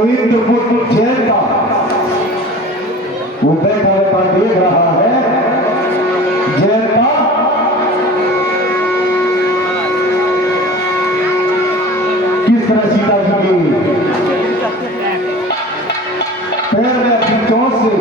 गोविंदपुर जैन का वो बैठा बैठा देख रहा है जैन का किस तरह सीता जी के पैर में अपनी चोट से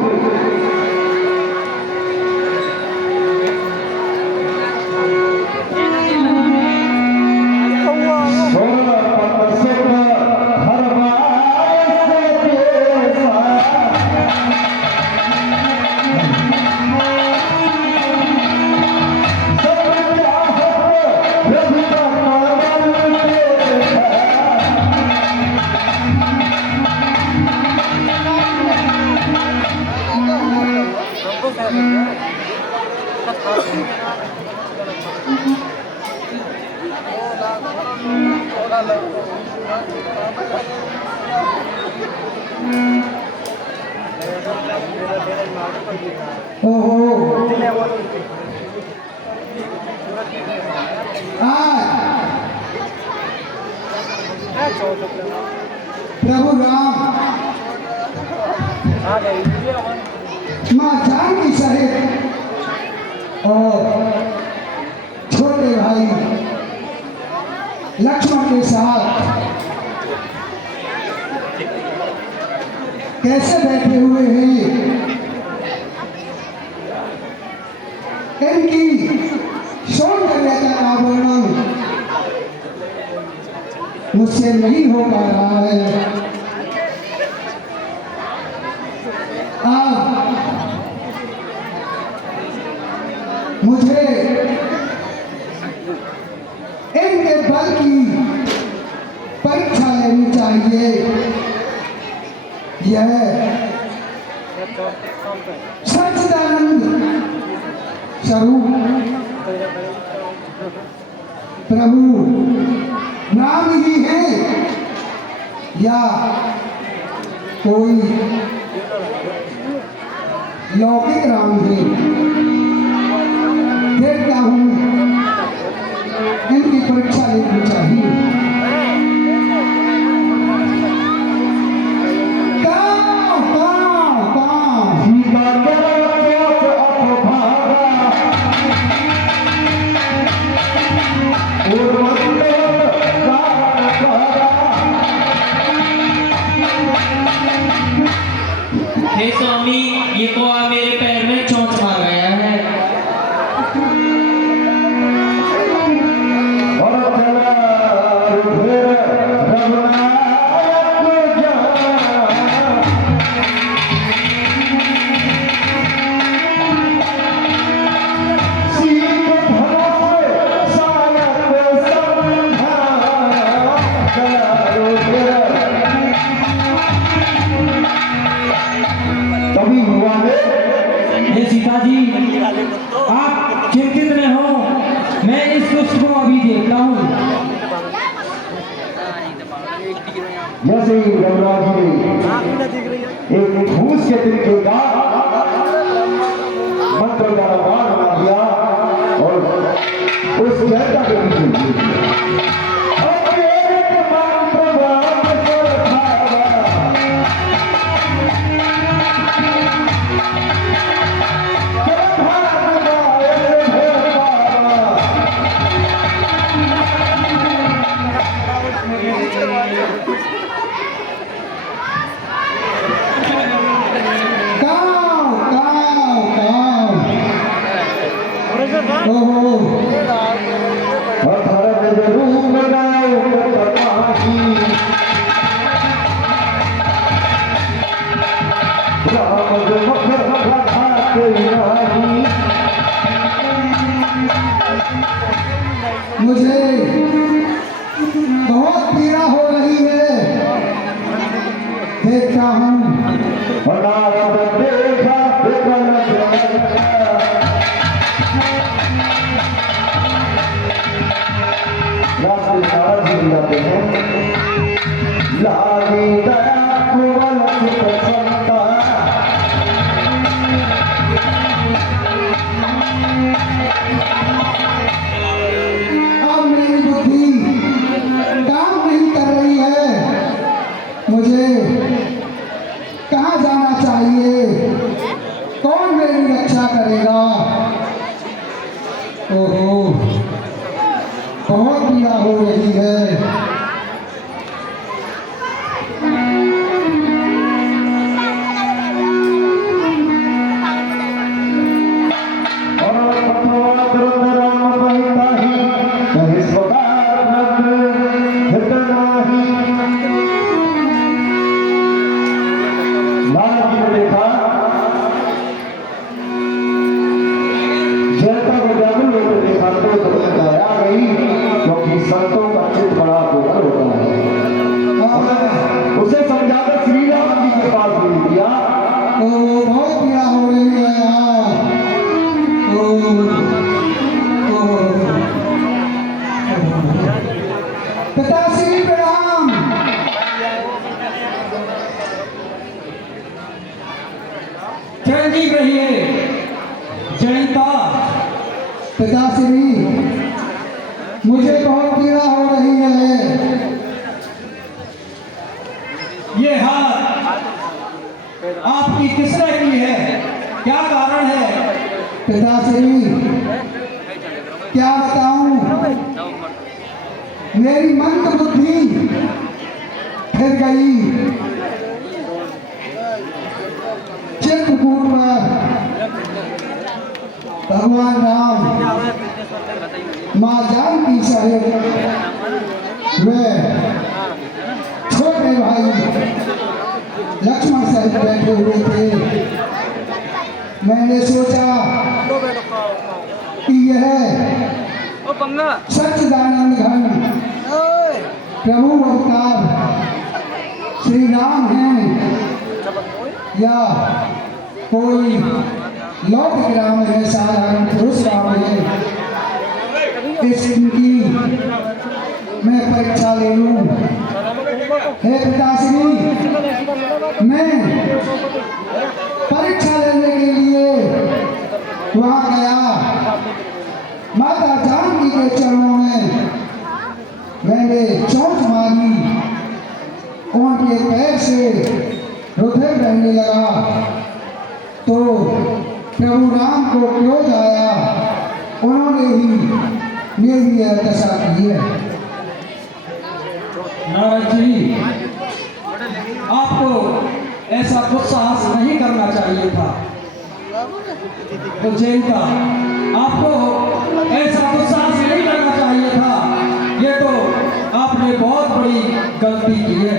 प्रभु राम माँ जानकी सहित और छोटे भाई लक्ष्मण के साथ कैसे बैठे हुए हैं। इनकी सौंदर्यता का वर्णन मुझसे नहीं हो पा रहा है। मुझे इनके बल की परीक्षा लेनी चाहिए। यह सच्चिदानंद स्वरूप प्रभु राम ही है या कोई लौकिक राम है। देखता हूँ इनकी परीक्षा लेनी चाहिए। हे स्वामी, ये कौआ मेरे पैर में चोंच मार गया है। हे सीता जी, आप चिंतित न हो, मैं इस पुष्प को अभी देखता हूँ। जैसे ही रघुराज जी ने एक फूस के तरीके का मंत्र का बाण बना दिया और उस जैसा के पीछे मुझे बहुत पीड़ा हो रही है। देखता हूँ मुझे हो रही है। संतों का चित बड़ा कोमल होता है। उसे समझाकर श्री राम जी के पास भेज दिया। बहुत पीड़ा हो रही है यार। पिताश्री प्रणाम। चिरंजीव रहिए जनिता। पिताश्री मुझे बहुत पीड़ा हो रही है। ये हाथ आपकी किसने की है? क्या कारण है? पिताश्री क्या बताऊं, मेरी मंद बुद्धि फिर गई। चित्रकूट में भगवान राम, माँ जानकी सहित वे छोटे भाई लक्ष्मण सहित बैठे हुए थे। मैंने सोचा कि यह सच्चिदानंद घन प्रभु अवतार श्री राम हैं या कोई लौकिक राम है, साधारण पुरुष राम है, इसकी मैं परीक्षा ले लूं। हे पिताश्री, मैं परीक्षा लेने के लिए वहां गया। माता जानकी के चरणों में मैंने चोट मारी, उनके पैर से हृदय बहने लगा तो प्रभु राम को क्रोध आया। उन्होंने ही मेरी यह दशा की है। नारद जी, आपको ऐसा दुस्साहस नहीं करना चाहिए था। उज्जैनता, आपको ऐसा दुस्साहस नहीं करना चाहिए था। ये तो आपने बहुत बड़ी गलती की है।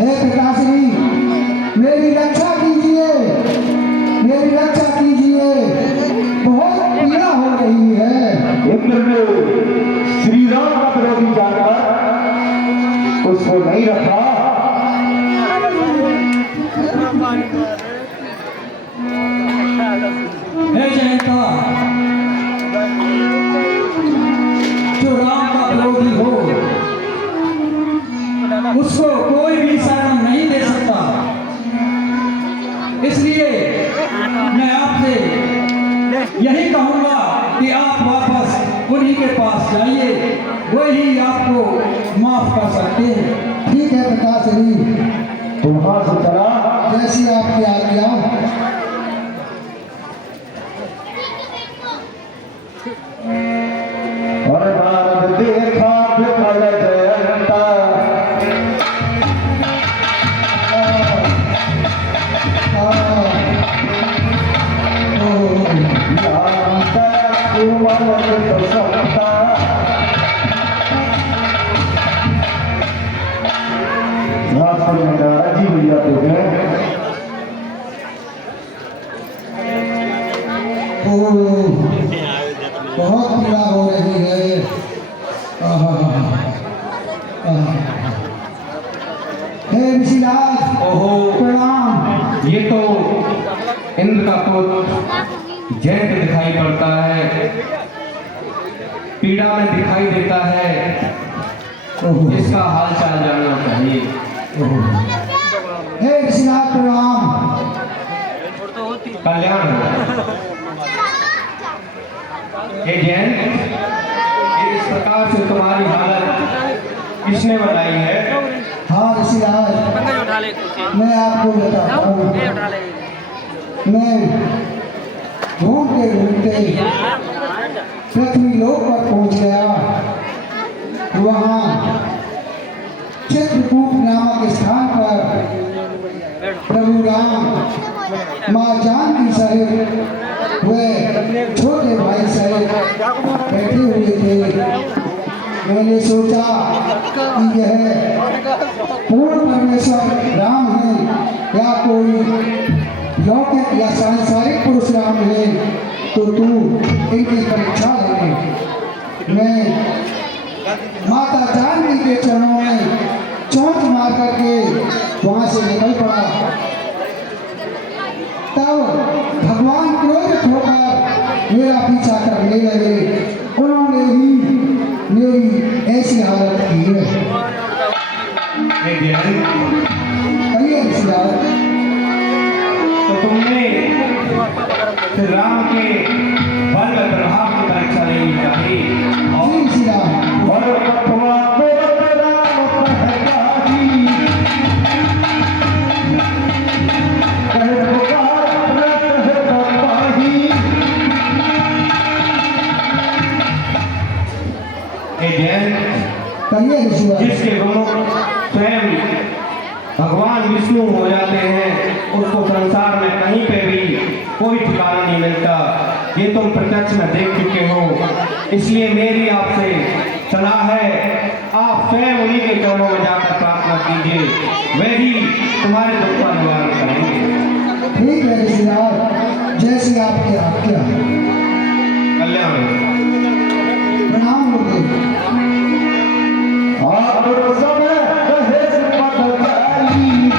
हे पिताश्री, मेरी रक्षा कीजिए, मेरी रक्षा कीजिए। बहुत पीड़ा हो रही है। इंद्र ने श्री राम का विरोधी जानकर उसको नहीं रखा। हे जयंता, जो राम का विरोधी हो उसको कोई भी शरण नहीं दे सकता। इसलिए मैं आपसे यही कहूंगा कि आप वापस उन्हीं के पास जाइए, वही आपको माफ कर सकते हैं। ठीक है पिताश्री, तुम वहां से चला जैसी आपकी आज्ञा। और नारद देखा विकल जयंता। राजी हो जाते हैं। बहुत पीड़ा हो रही है। हे ऋषिराज, ओहो, प्रणाम। ये तो इंद्र का पुत्र जयंत दिखाई पड़ता है, पीड़ा में दिखाई देता है। इसका हाल चाल जानना चाहिए। हे ऋषिराज प्रणाम। कल्याण हो। हे जयंत, इस प्रकार से तुम्हारी हालत किसने बनाई है? हाँ ऋषिराज, मैं आपको बताता हूँ। मैं घूमते घूमते पृथ्वी लोक पर पहुंच गया। वहाँ चित्रकूट नामक स्थान पर प्रभु राम, माँ जानकी सहित वे छोटे भाई सहित बैठे हुए थे। मैंने सोचा कि यह पूर्ण परमेश्वर राम है या कोई लौकिक या सांसारिक पुरुष राम है, तो तू इनकी परीक्षा ले। मैं माता जानकी के चरणों में चोंच मार करके वहां से निकल पड़ा। तब भगवान क्रोधित होकर मेरा पीछा करने लगे। उन्होंने ही मेरी ऐसी हालत की है। कहिए ऐसी हालत। तो तुमने फिर राम के बल व प्रभाव की परीक्षा लेनी चाहिए और जी श्री राम। और पटवा पे राम पहचानी कहे पुकार रत है पाही। हे जैन, कहिए ऋषि। जिसके गुण स्वयं भगवान विष्णु हो जाते हैं, उसको संसार में कहीं पे भी कोई ठिकाना नहीं मिलता। ये तुम प्रत्यक्ष में देख चुके हो, इसलिए मेरी आपसे सलाह है, आप स्वयं उन्हीं के चरणों में जाकर प्रार्थना कीजिए, वे ही तुम्हारे दुख का निवारण करेंगे। ठीक है ऋषिराज, जैसी आपकी आज्ञा। कल्याण। प्रणाम गुरुदेव। आप समय कहे पदचारी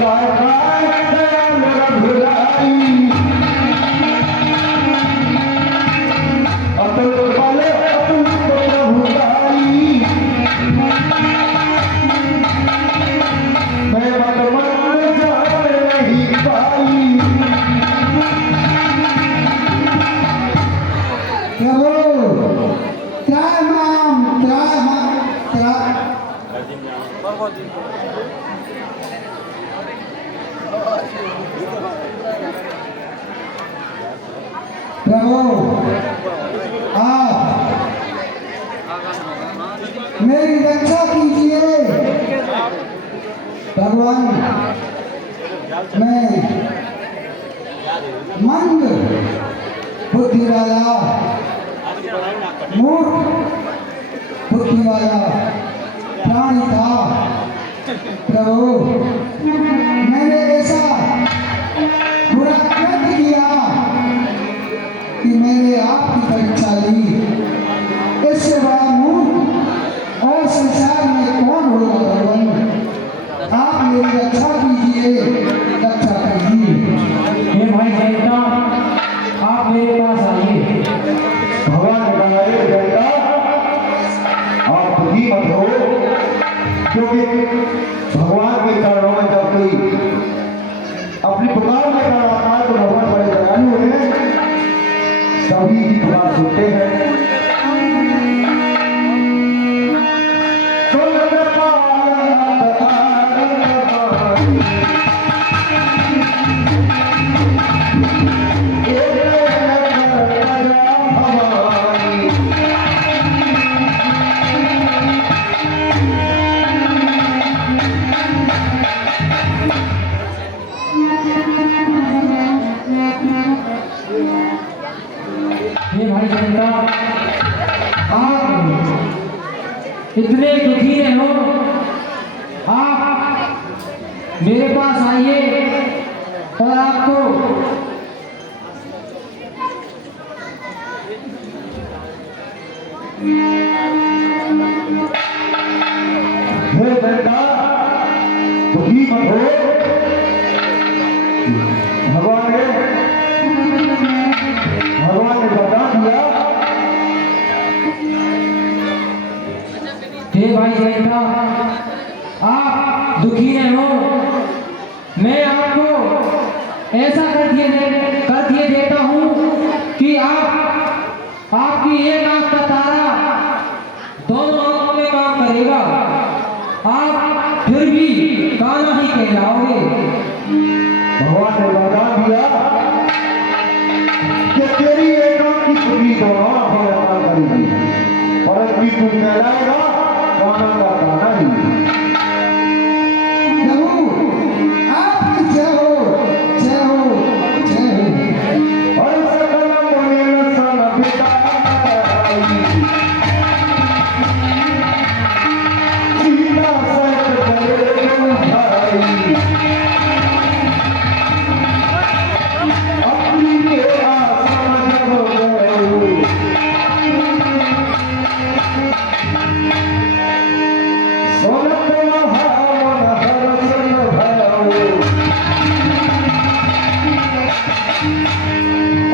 काय दयाल रघुराई। अतुल बल अतुल प्रभुताई। मैं मन जान नहीं पाई। प्रभु त्राम प्रभु, आप मेरी रक्षा कीजिए। भगवान, मैं मंद बुद्धि वाला, मूर्ख बुद्धि वाला प्राणी था। प्रभु, मैंने ऐसा बुरा कर्म किया कि मैंने आपकी परीक्षा ली। इससे बड़ा मूर्ख और संसार में कौन होगा। भगवान, आप मेरी रक्षा कीजिए, रक्षा कीजिए। हे भाई जनता, आप मेरे पास आइए। भगवान ने कहा, "हे जनता, आप दुखी मत हो, क्योंकि भगवान के चरणों में जब कोई अपनी पुकार लेकर आता है तो भगवान बड़े दयालु हैं, सभी की पुकार सुनते हैं। हे भाई जनता, आप इतने दुखी न हो, आप मेरे पास आइए और आपको हे जनता, दुखी मत हो, भगवान ने बता दिया। हे भाई जनता, आप दुखी न हो, मैं आपको ऐसा कर दिए देता हूँ कि आपकी एक आंख का तारा दोनों आंखों में काम करेगा, आप फिर भी काना ही कहलाओगे। भगवान ने बता दिया कि तेरी एक आंख की पुत्री दोनों आंखों में दूंगी, परंतु तू कहलाएगा गाना का गाना ही। प्रभु आपकी जय हो, जय हो, जय हो। और सकल मुनीन सन बिदाई, सीता सहित करे भाई, अपनी के आसन जब गए, सोनत महामन हरसन भयो।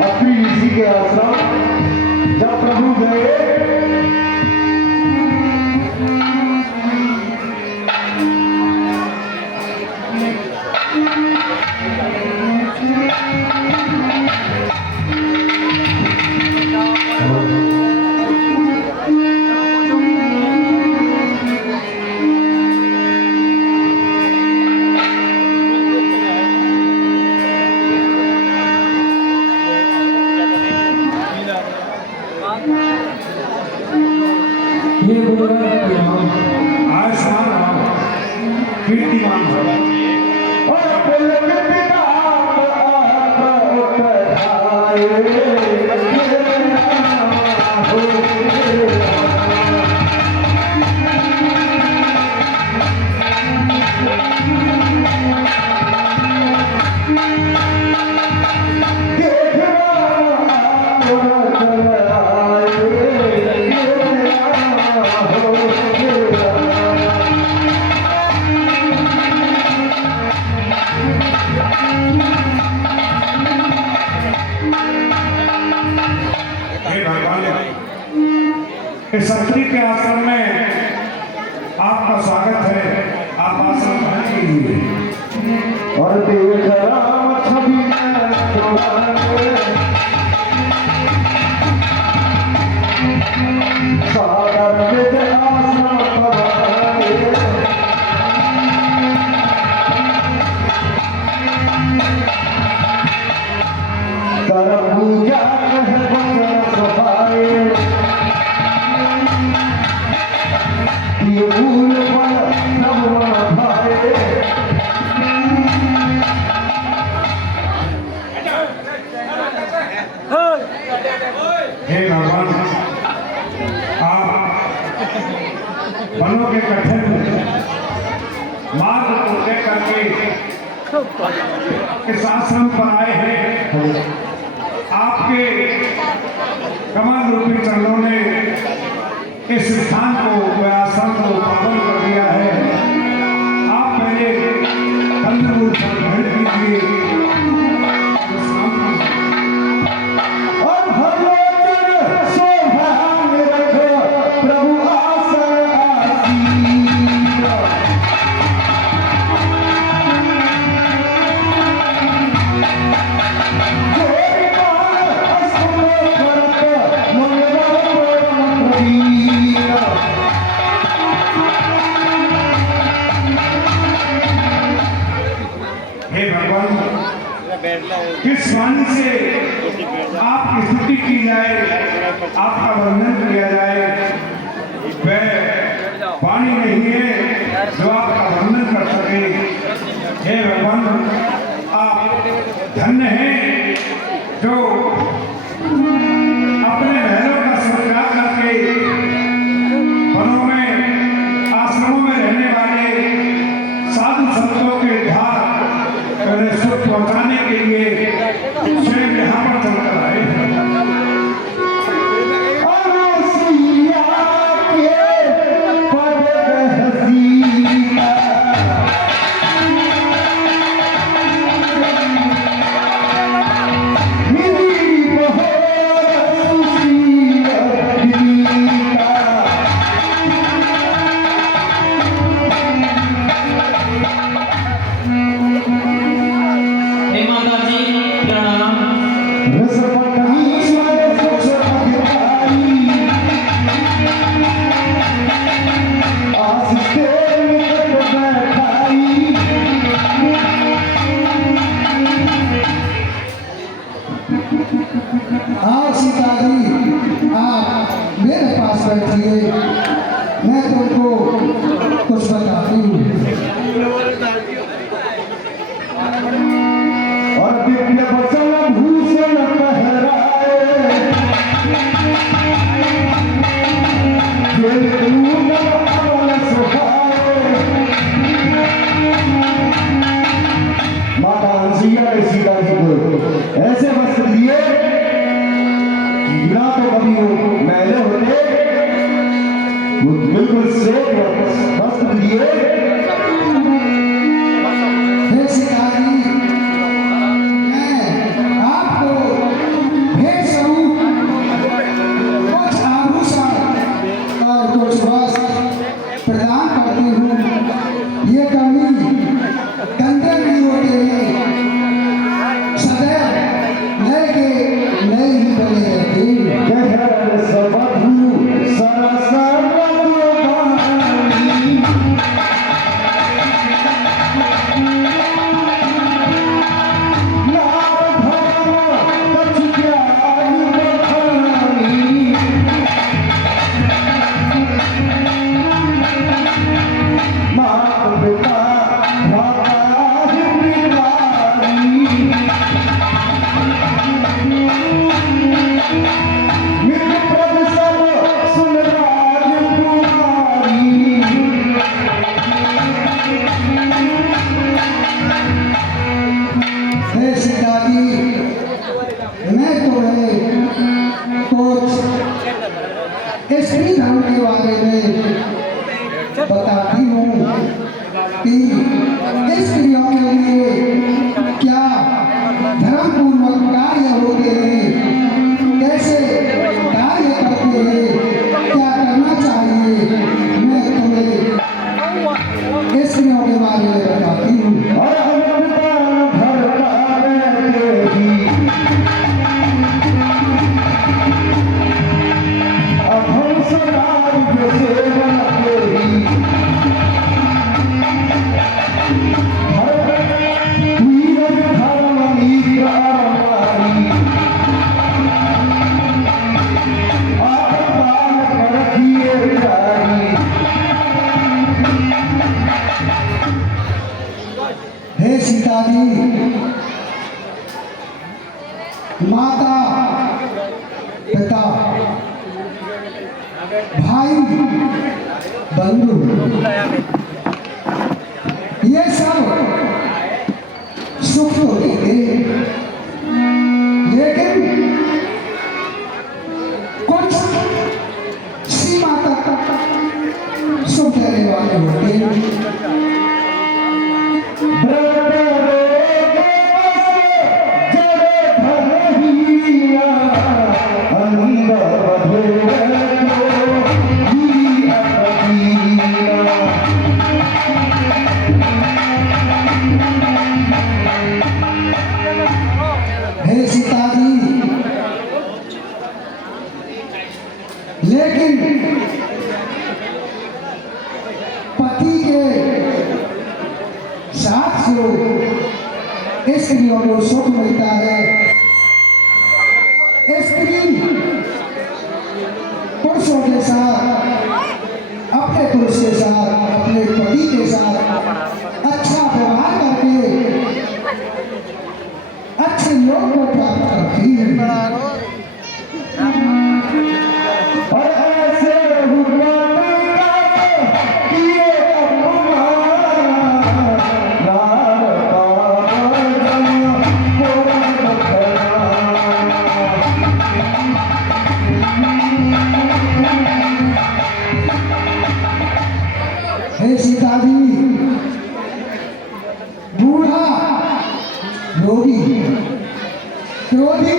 अपनी ऋषि के आश्रम जब प्रभु गए, ये गुरुवार की राम आयुष्मान भव, कीर्तिमान भव। और पुल के पिता उठाए, हे भगवान, इस शक्ति के आश्रम में आपका स्वागत है। आप आश्रम ग्रहण कीजिए। और देख राम छवि में तुम्हारे, सागर विद आसना पवाए, कर पूजा कह बंदर सफाए, ये फूल पर सब मन भाए। हे भगवान, आप वनों के कठिन मार्ग को तय करके इस आश्रम पर आए हैं। आपके कमल रूपी चरणों ने इस स्थान को, आश्रम को पावन कर दिया है। आप पहले कंदमूल पर भेंट कीजिए। और भगवान शोभा में रखो प्रभु आसन आसीन, जोरी मान असुर करत मंगल प्रवीण। हे भगवान, किस वाणी से आपकी स्तुति की जाए, आपका वर्णन किया जाए, वह वाणी नहीं है जो आपका वर्णन कर सके। हे भगवान, आप धन्य हैं जो अपने महलों का सत्कार करके वनों में, आश्रमों में रहने वाले साधु संतों के धार सुख पहुंचाने के लिए स्वयं यहाँ पर चलकर आए हैं। और सिया के पद हसीना, मेरे पास बैठिए, मैं तुमको कुछ बताती हूँ। और दिव्य वचन भूषण पहराए, खेल कूद अमल सुहाए। माता हंसिया ने सीता जी को ऐसे वस्त्र दिए कि ना तो कभी वो मैले होते, वो बिल्कुल श्वेत वस्त्र दिए। हे शिकारी, मैं आपको भेंट स्वरूप कुछ आभूषण और कुछ वस्त्र प्रदान करती हूँ। ये कभी गंदे नहीं होते हैं, सदैव नए के नए ही बने रहते हैं। कहर सबधु सरसर बानी, नाम धर्म कछ ज्ञान बखानी। मात पिता भ्राता हितकारी, मित्र प्रभ सब सुन राजकुमारी। हे शिकारी, मैं तुम्हें कुछ स्त्री धर्म के बारे में बताती हूँ कि स्त्रियों के लिए क्या धर्मपूर्वक कार्य होते हैं, कैसे कार्य करते हैं, क्या करना चाहिए, मैं तुम्हें स्त्रियों के बारे में बताती हूँ। और अमृता भरता रहते ही, अब हम सदाई जो सेवन तेरी। वीर धर्म नीति अरमानी, आप पाल कर किए जारी। हे सीता जी, माता पिता भाई बंधु ये सब सुख तो देते, लेकिन कुछ सीमा तक सुख देने वाले होते हैं। हे सीता जी, लेकिन पति के साथ जो स्त्रियों को सुख मिलता है, स्त्री पुरुषों के साथ, अपने पुरुष के साथ, अपने पति के साथ अच्छा व्यवहार करके अच्छे लोग को प्राप्त करती है। और ऐसे हुक्म किए अपमान, नार पावन पुरन बखरा। हे सीता जी, बूढ़ा रोगी क्रोधी,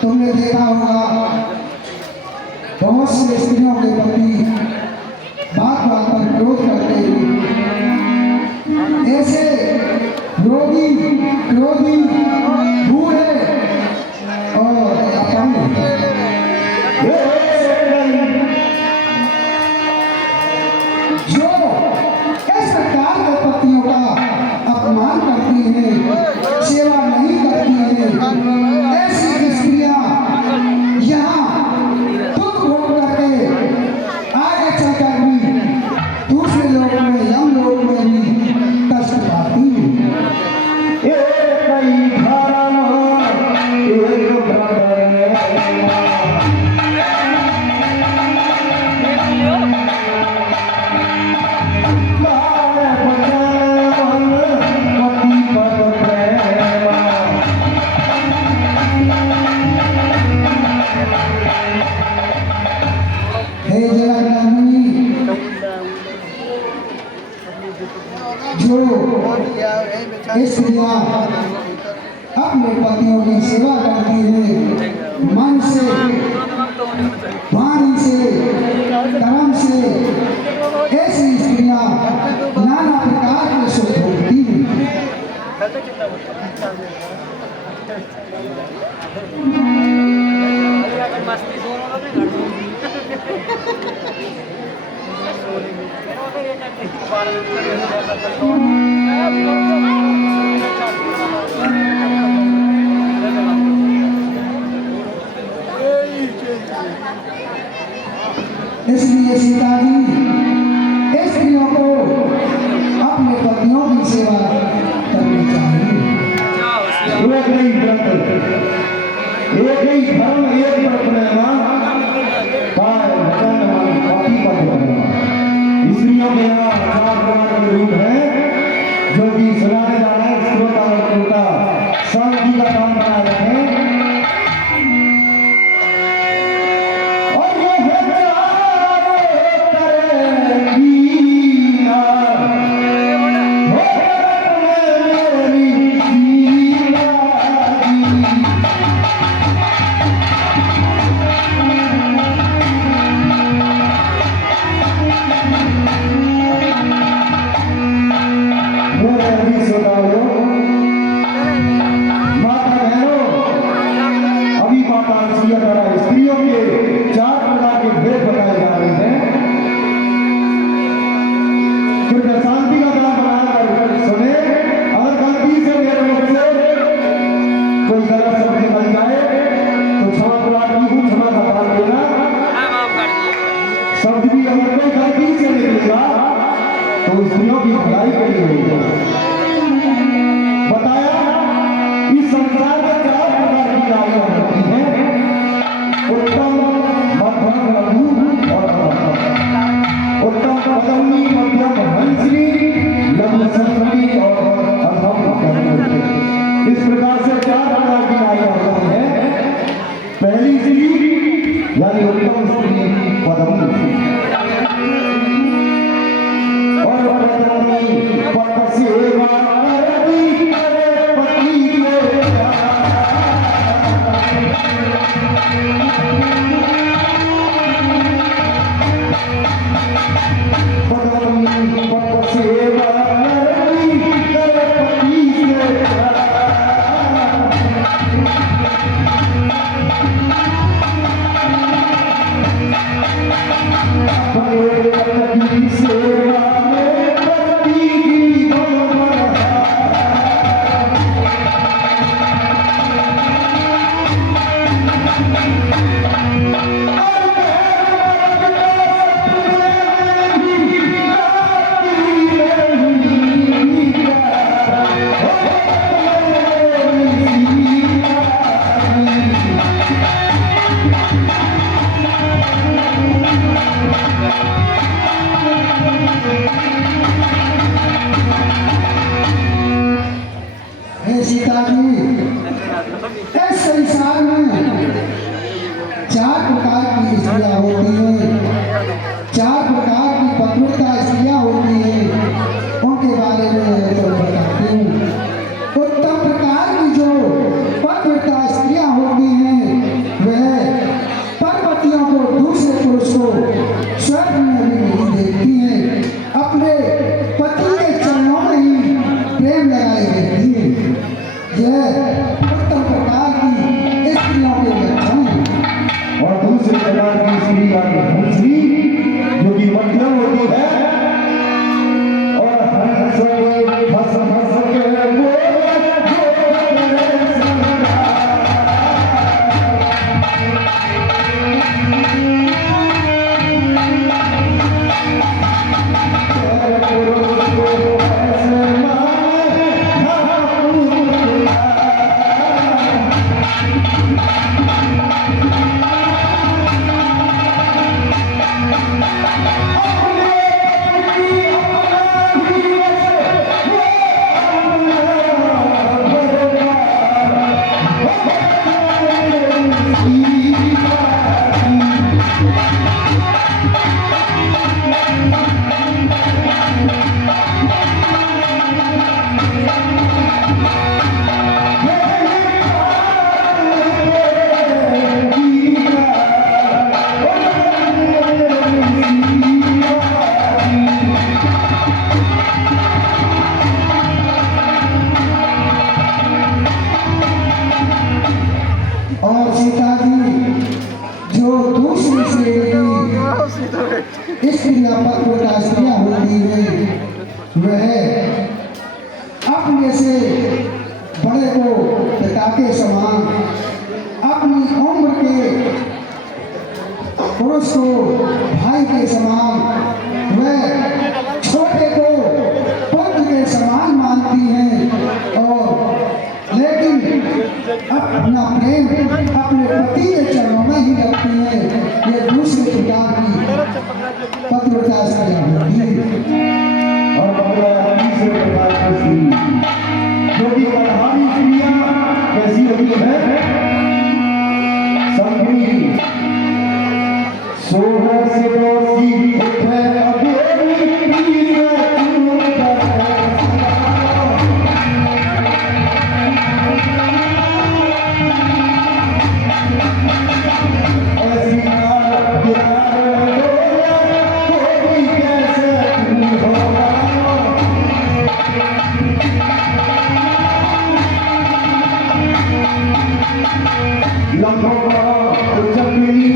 तुमने देखा होगा बहुत से स्त्रियों के प्रति बात बात पर क्रोध करते हुए, ऐसे रोगी क्रोधी बूढ़े और अपंग जो इस प्रकार के पतियों का अपमान करती हैं, सेवा नहीं करती हैं, ऐसी स्त्रियां यहाँ स्त्रियां अपने पतियों की सेवा करती है, मन से, वाणी से, कर्म से। ऐसी स्त्रियां नाना प्रकार के सुख भोगती हैं। इसलिए सीता जी स्त्रियों को अपने पतियों की सेवा करनी चाहिए। एक ही व्रत, एक ही धर्म, एक प्रपनामा, काय वचन मन पाती पर करना। स्त्रियों के यहाँ 4 प्रकार के रूप हैं जो कि सुनाने जा रहे हैं। श्रोता और श्रोता शांति का काम बना रहे हैं। और ये है स्त्रियों के 4 प्रकार के भेद बताए जा रहे हैं। कृपया शांति का काम बनाकर सुने। अगर गलती से मेरे मुख से कोई गलत शब्द निकल जाए तो क्षमा प्रार्थी हूँ, क्षमा का दान देना। शब्द भी अगर कोई गलती से निकलेगा तो स्त्रियों की भलाई के लिए होगा। बताया इस संसार में 4 प्रकार की नारियां होती हैं, उत्तम, मध्यम, लघु और अधम। उत्तम पदमी, मध्यम हंसनी, लघु संतनी और अधम गंधर्व। इस प्रकार से 4 प्रकार की नारियां होती हैं। पहली स्त्री यानी उत्तम स्त्री पदमी, और पदमी पद सेवा करती करे पति के पदमी पद सेवा करती करे पति के दूसरी श्रेणी स्त्रियां पत्रकार स्त्रियां होती है वह अपने से बड़े को पिता के समान अपनी उम्र के पुरुष को भाई के समान वह छोटे को पुत्र के समान मानती हैं और लेकिन अपना प्रेम अपने पति के चरणों में ही रखती है। ये दूसरे प्रकार की पत्रता स्त्रियां होती है। और तीसरे प्रकार की स्त्री जो कि कलहारी स्त्रियां कैसी होती है? संगनी सोना से रोसी उठे अधेरी पीर तुम कर ऐसी नार प्यार कोई कैसे तुम होगा लम्बों चपली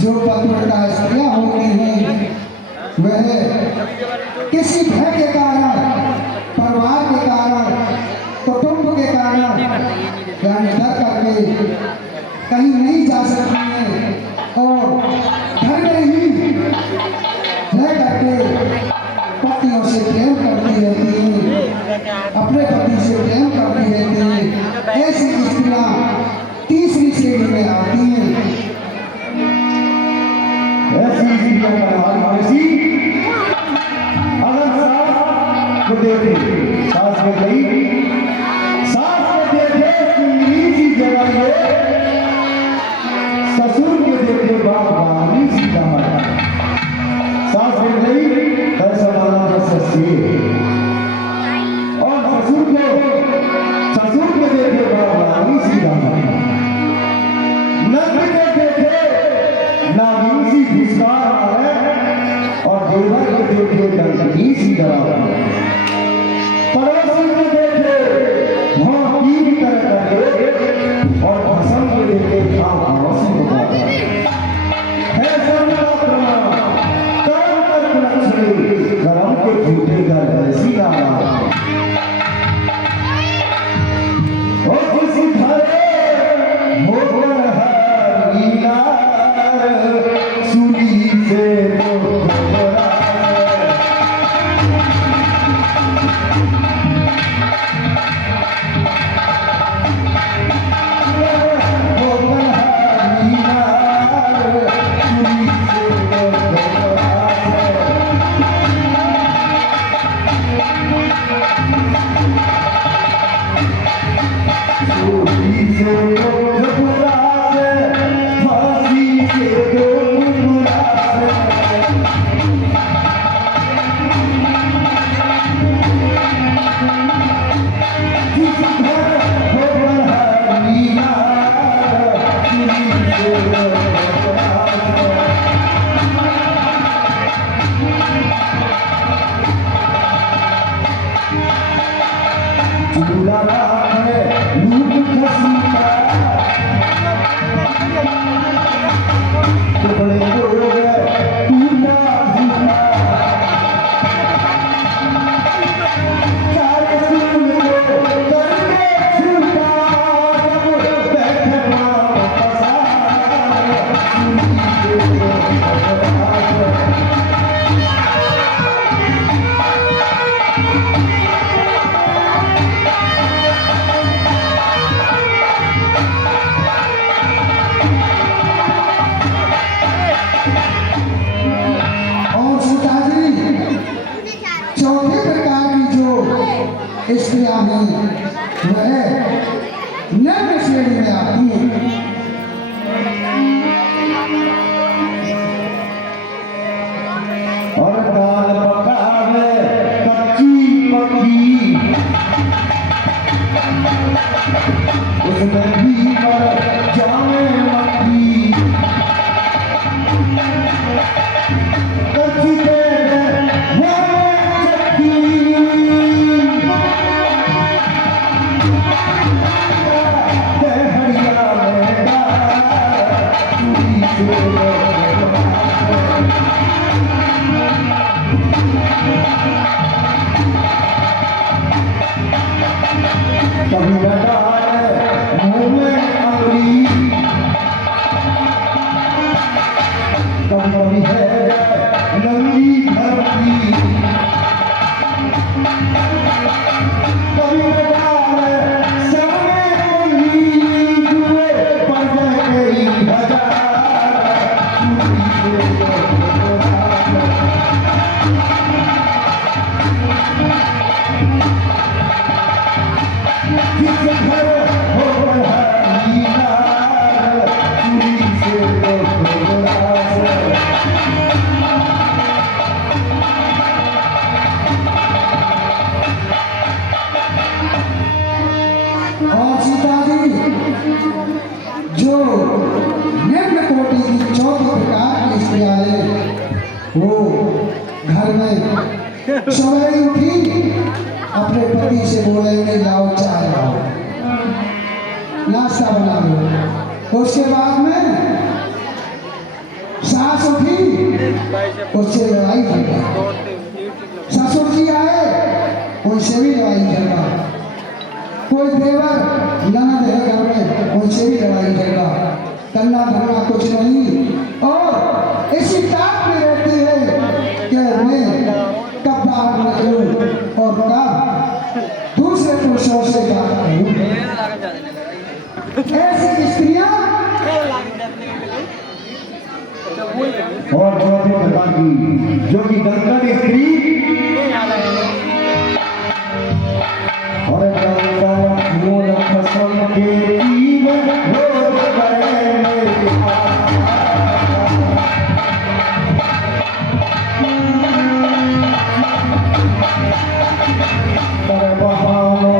जो पत्रता स्त्रियां होती हैं वह किसी भय के कारण परिवार के कारण कुटुंब के कारण यानी डर करके कहीं नहीं जा सकती हैं और घर में ही रह करके पतियों से प्रेम करती रहती हैं अपने पति से प्रेम करती रहती हैं। ऐसी स्त्रियां तीसरी श्रेणी में आती हैं। ऐसी स्त्रियों का हाल ऐसी अगर सास को देखे सास में गई सास को देखे सुंदरी सी जगह ये ससुर के देखे बाप बानी सी जगह सास में गई ऐसा माना जा सस्ती और ससुर के देखे बाप बानी सी जगह नंद के देखे नागिन सी घुसकार है और देवर के देखे डंकी सी डरा पड़ोसी के देखे वहाँ की तरह करे और भसम के देखे खाओ सी बताता है सर्वदा प्रमाण कर्म कर्म लक्ष्मी गरम के झूठे घर ऐसी नारा और किसी घरे मोटर हर लीला सुनी से तो और सीता जी चौथे प्रकार की जो स्त्रियां हैं वह नग्न श्रेणी में आती हैं। और दाल पकावे कच्ची पकी उसमें भी मर जावे मक्खी कच्ची दे वो चक्की ते हरिया में चूड़ी से कभी डाले मुंह में अंगुली कभी है नंगी धरती कभी डाले सामने कोई जुए पर गई हजार और सीता जी जो निम्न कोटि की चौथी प्रकार की स्त्रियां हैं वो घर में सवेरे उठी अपने पति से बोलेंगे लाओ चाय लाओ नाश्ता बना लो। उसके बाद में सास उठी उससे लड़ाई झगड़ा, ससुर जी आए उनसे भी लड़ाई झगड़ा, कोई देवर ननद है घर में उनसे भी लड़ाई झगड़ा, करना धरना कुछ नहीं। और इसी ताक में रहती है कि मैं कब बाहर निकलूं और कब दूसरे पुरुषों से बात करूं। ऐसी स्त्रियां और चौथे प्रकार की जो कि दंतन स्त्री और दंतन मूल फसल के जीवन रोज करे मेरे पर बहानो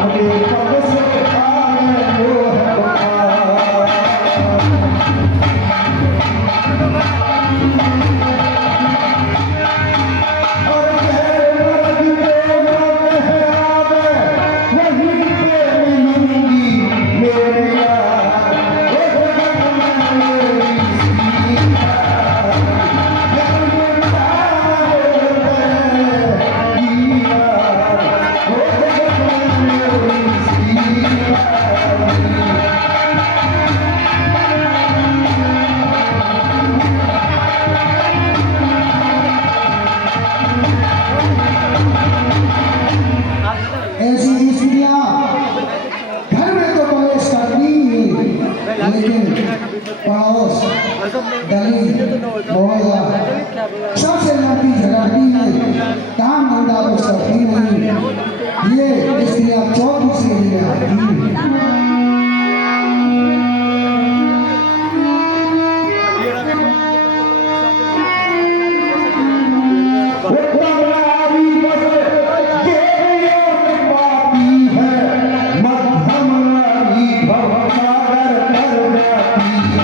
अपने पग से आए मोह बहार और मर्द पे है आवे वहीं पे मिलूंगी मेरे यार मेरी ऐसी स्त्रियां घर में तो कलेश करती ही लेकिन पड़ोस गली मोहल्ला सबसे लड़ती झगड़ती है, काम धंधा कुछ करती नहीं। ये स्त्रियां चौथी श्रेणी में आती हैं। मध्यम नारी भवसागर कर जाती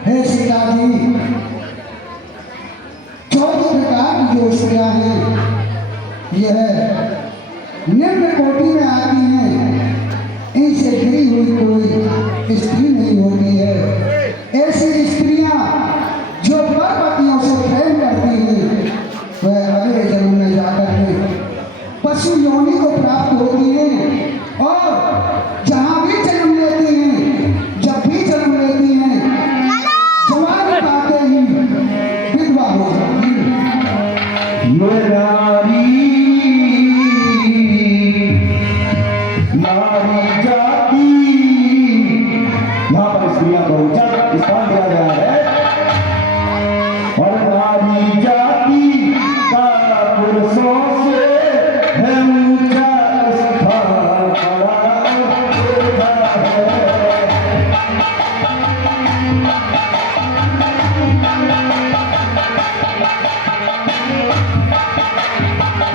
हे सीता जी, 14 प्रकार की जो स्त्रियां हैं यह निम्न कोटि में आती हैं, इनसे गिरी हुई कोई स्त्री नहीं होती है। ऐसी स्त्रियां जो परपतियों से प्रेम करती हैं वह अगले जन्म में जाकर के पशु योनि को प्राप्त होती हैं और जहां भी जन्म लेती हैं, जब भी जन्म लेती हैं, जवानी पाते ही विधवा हो जाती हैं। ये नारी जाति, यहाँ पर स्त्रियां को उच्च स्थान दिया गया है। और नारी जाति का पुरुषों से है ऊंचा स्थान बड़ा है।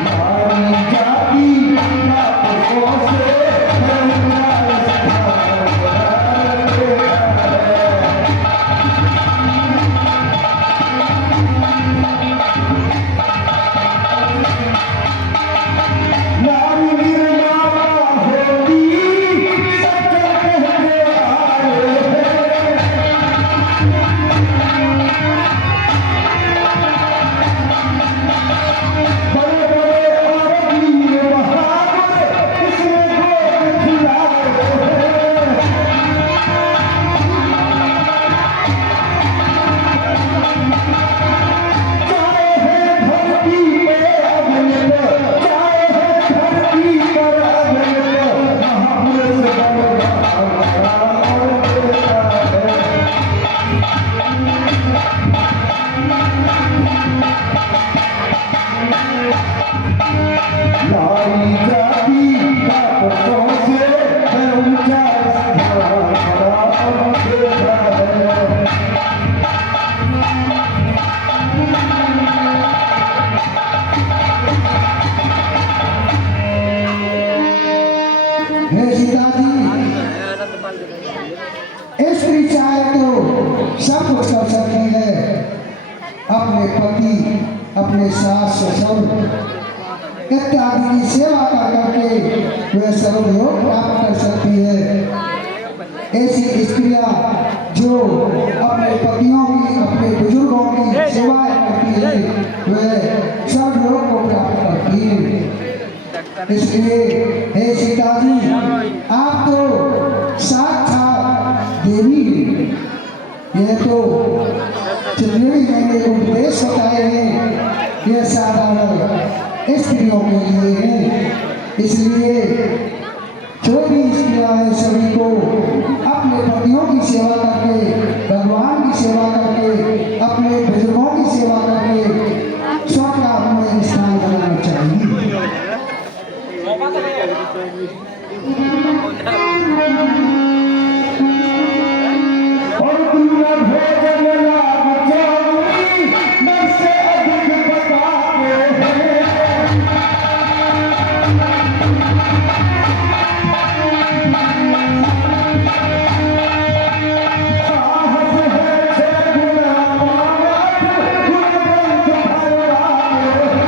नारी जाति का पुरुषों से है ऊंचा स्थान बड़ा है। नारी निर्माता होती सत्य कहते आए हैं। बड़े बड़े और वीर बहादुर इसमें गोद खिलाए हैं। चाहे है धरती पे अभिनेत, चाहे है धरती पर अभिनेत, महापुरुष बलवान देता है। नारी जाति का पुरुषों से है ऊंचा स्थान बड़ा देता है। हे सीता जी, स्त्री चाहे तो सब कुछ कर सकती है। अपने पति, अपने सास ससुर इत्यादि की सेवा कर करके वह सर्वयोग प्राप्त कर सकती है। ऐसी स्त्रियां जो अपने पतियों की, अपने बुजुर्गों की सेवाएं करती है वह सर्वयोग को प्राप्त करती है। इसलिए हे सीता जी, आप तो साक्षात देवी हैं। यह तो जितने भी मैंने उपदेश बताए हैं यह साधारण स्त्रियों के लिए हैं। इसलिए जो भी स्त्रियां हैं सभी को अपने पतियों की सेवा करके, भगवान की सेवा करके, अपने बुजुर्गों की सेवा करके स्वर्ग में स्थान बनाना चाहिए। और दुर्लभ भोजन लाभ जाऊंगी, नर से अधिक बताते हैं। साहस है 6 गुना 8 गुणवंत भरवाते हैं।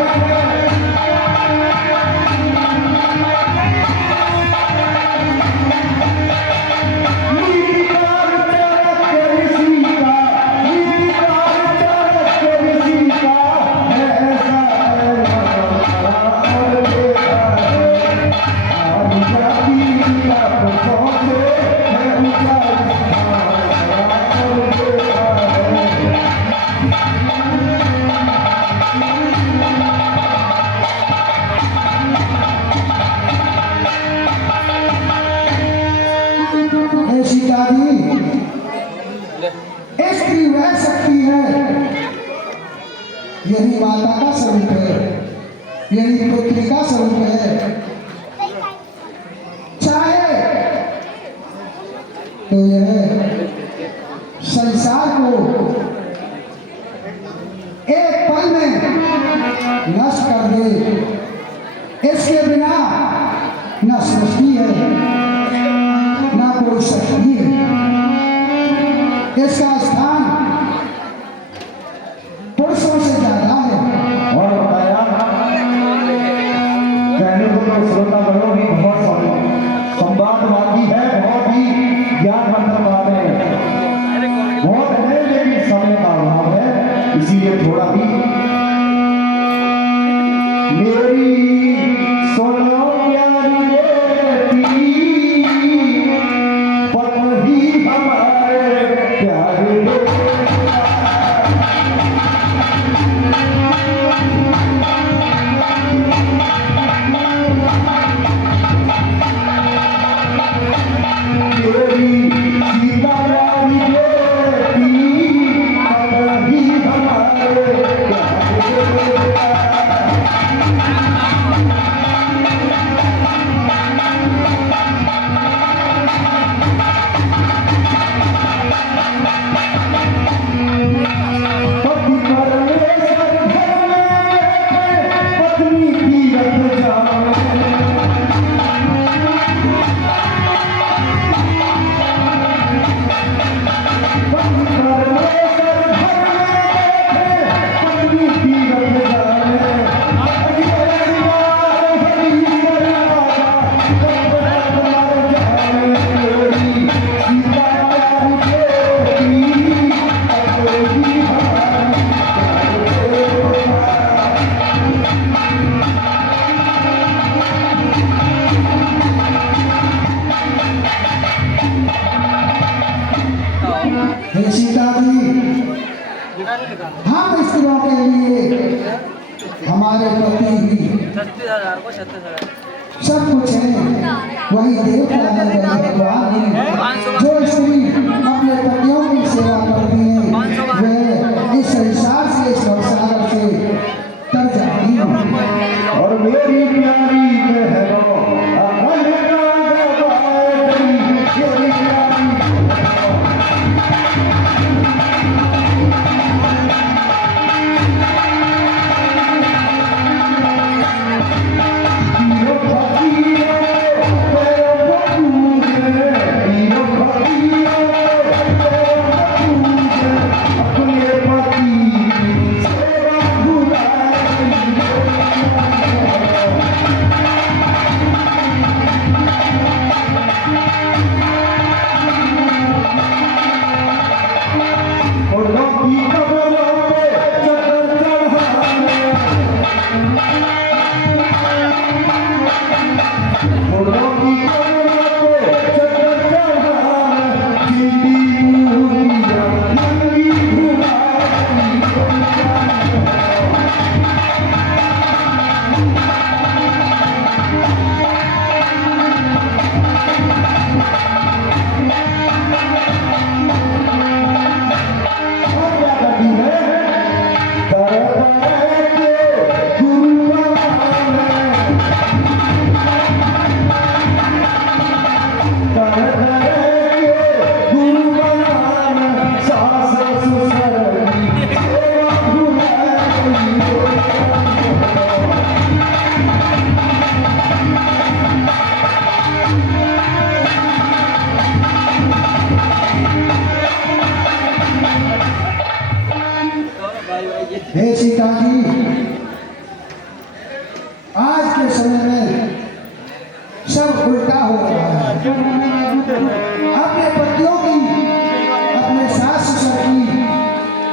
हे सीता जी, स्त्री वह शक्ति है, यही माता का स्वरूप है, यही पुत्री का स्वरूप है। तो यह संसार को एक पल में नष्ट कर दे। इसके बिना न सृष्टि है न कोई शक्ति है। इसका स्थान पुरुषों से ज्यादा है। और बताया कहने को तो श्रोतागणों भी बहुत संवाद बाकी है, बहुत ही ज्ञानवर्धक बातें बहुत है, लेकिन समय का अभाव है, इसीलिए थोड़ा ही मेरी सोनो प्यारी बेटी पल ही हमारे प्यारे हे सीता जी, हम स्त्रियों के लिए हमारे पति ही सब कुछ है। वही देवता है, वही भगवान है। जो स्त्री अपने पतियों की सेवा करती है वे इस संसार से, इस संसार से तर जाती है। और मेरी प्यारी बहनों अकल का गवाह मेरी प्यारी हे सीता जी, आज के समय में सब उल्टा हो रहा है। अपने पतियों की, अपने सास ससुर की,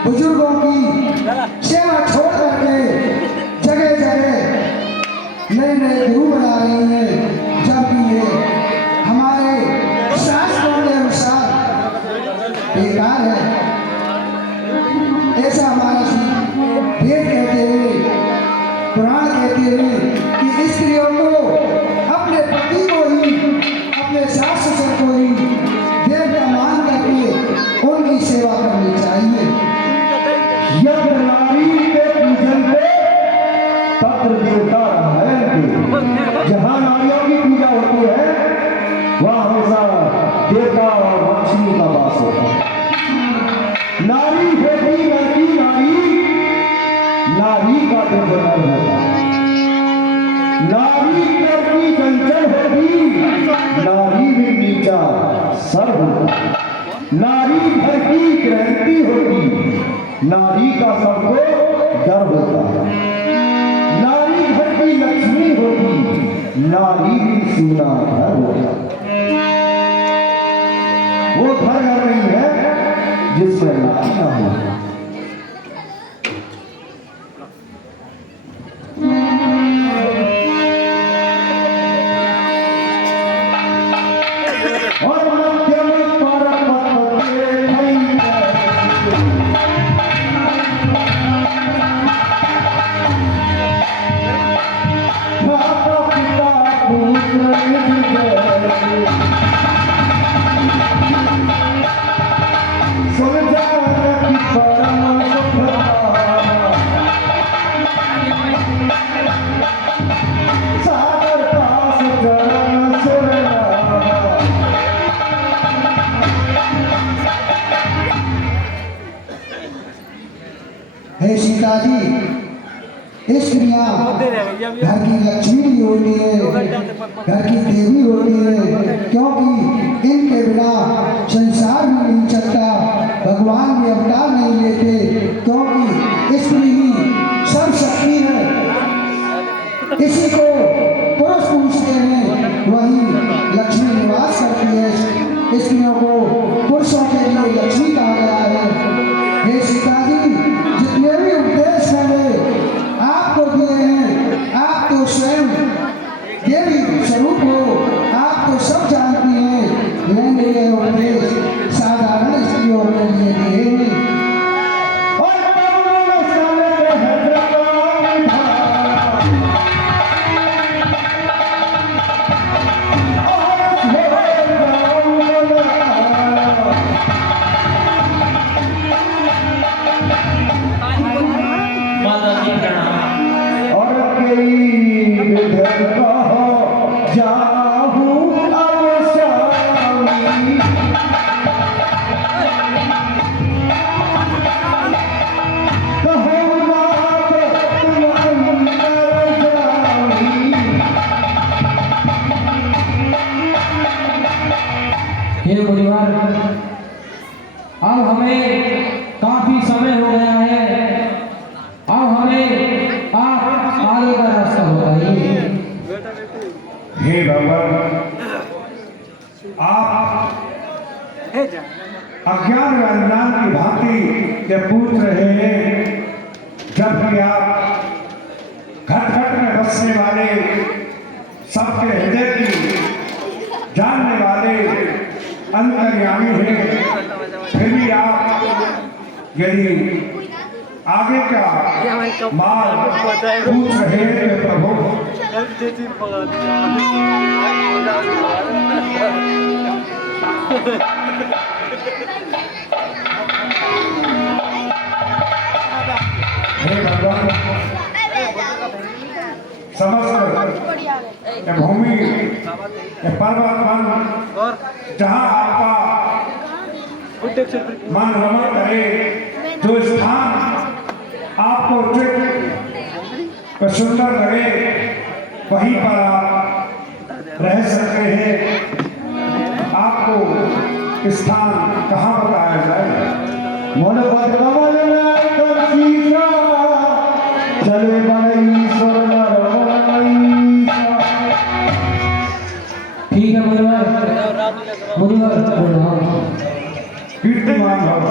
बुजुर्गों की सेवा छोड़ करके जगह जगह नए नए गुरु बना रही हैं, जबकि ये हमारे शास्त्रों के अनुसार बेकार है। ऐसा हमारा वेद कहते हैं, पुराण कहते हैं कि स्त्रियों को अपने पति को ही, अपने सास ससुर को ही देवता मान करके उनकी सेवा करनी चाहिए। यज्ञ नारी के पूजन पे तत्र देवता है। जहाँ नारियों की पूजा होती है वहाँ हमेशा देवता और वंश ऊपर होगी, नारी में नीचा सर होगा। नारी घर की क्रांति होगी, नारी का सबको गर्व होता है। नारी घर की लक्ष्मी होगी, नारी भी सीना घर होगा। वो घर घर नहीं है जिसमें लक्ष्मी ना हो। और मध्यम पर्वत पे भई माता पिता पुत्र विजय सुन जान की परम सुखदा सागर पास जन सुरना। हे सीता जी, स्त्रियां घर की लक्ष्मी भी होती है, घर की देवी होती है, क्योंकि इनके बिना संसार भी नहीं चलता, भगवान भी अवतार नहीं लेते, क्योंकि स्त्री ही सर्वशक्ति है। इसी को पुरुष पूछते हैं, वही लक्ष्मी निवास करती है। स्त्रियों को पुरुषों के लिए लक्ष्मी कहा गया है। हे सीता जी, जितने भी उपदेश मैंने आपको दिए हैं, आप तो स्वयं देवी स्वरूप हो, आप तो सब जानती हैं। मैंने ये उपदेश साधारण स्त्रियों के लिए दिए हैं। और कमल साले हैदराबाद था, माता जी प्रणाम। और कई विधर कहो जाहू अब स्वामी। कहो नाथ तुम अंतर जामी। हे परिवार, अब हमें काफी समय हो गया है, अब हमें आप आगे का रास्ता बताइए। हे भगवान, आप अज्ञान व अज्ञान की भांति ये पूछ रहे हैं, जबकि आप घट घट में बसने वाले, सबके हृदय की जानने वाले अंतर्यामी हैं। फिर भी आप यदि आगे का मार्ग पूछ रहे हैं प्रभु, हे भगवान, समस्त ये भूमि, ये पर्वत वन, जहाँ आपका मन रमण करे, जो स्थान आपको उचित व सुंदर लगे, वहीं पर आप रह सकते हैं। आपको स्थान कहाँ बताया जाए? मन पद कमल कर सीसा, चले बनई स्वर नर बनईसा। ठीक है मुनिवर, मुनिवर बोलो। कीर्तिमान भव।